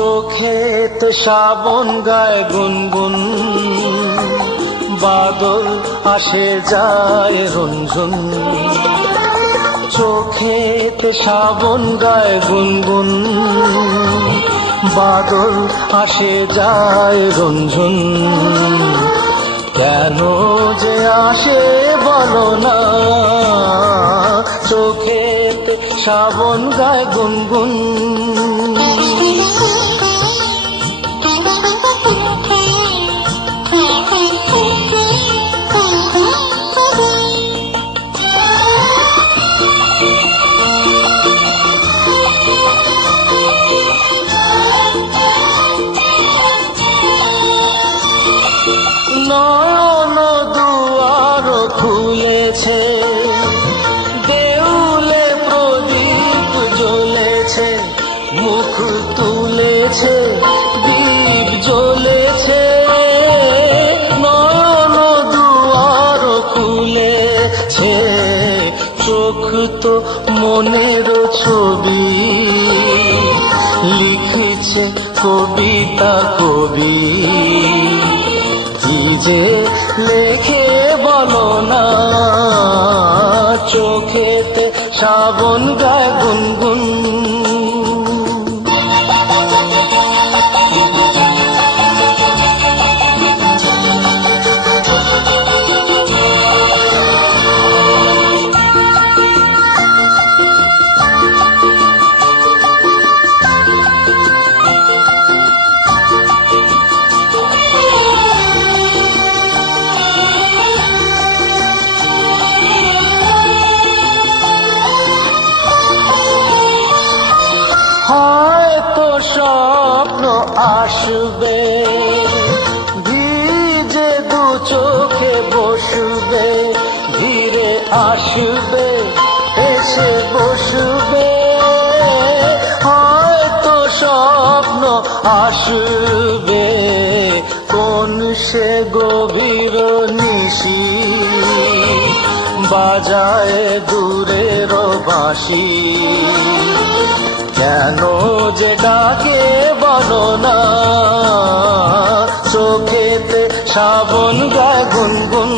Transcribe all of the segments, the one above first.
চোখেতে শ্রাবণ গায় গুনগুন, বাদল আসে যায় রঞ্জন। চোখেতে শ্রাবণ গায় গুনগুন, বাদল আসে যায় রঞ্জন। কেন যে আসে বলো না, চোখেতে শ্রাবণ গায় গুনগুন। নয়ন দুয়ার খুলেছে, দেউলে প্রদীপ জ্বলেছে, মুখ তুলেছে দীপ জ্বলেছে। নয়ন দুয়ার খুলেছে, চোখ তো মনের ছবি লিখছে কবিতা কবি। কি যে লেখে বলো না, চোখেতে শ্রাবণ গায় গুনগুন। হয়তো স্বপ্ন আসবে, ভিজে দু চোখে বসবে, ধীরে আসবে এসে বসবে। হয়তো স্বপ্ন আসবে, কোন সে গভীর নিশি বাজায় দূরের বাঁশি। কেন যে ডাকে বলো না, চোখেতে শ্রাবণ গায় গুনগুন।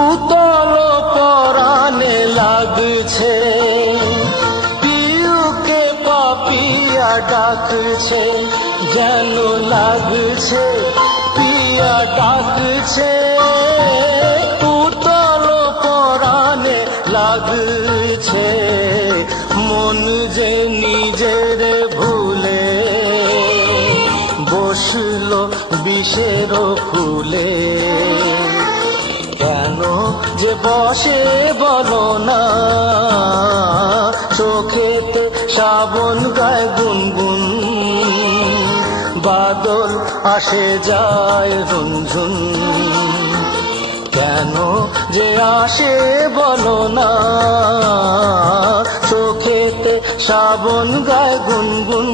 উতল পরাণে লাগছে, পিউকে পাপিয়া ডাকছে, যেন লাগছে পিয়া ডাকছে। উতল পরাণে লাগছে, মন যে নিজের ভুলে বসলো বিষের ফুলে। কেন যে বসে বলো না, চোখেতে শ্রাবণ গায় গুনগুন, বাদল আসে যায় রঞ্জন। কেন যে আসে বলো না, চোখেতে শ্রাবণ গায় গুনগুন।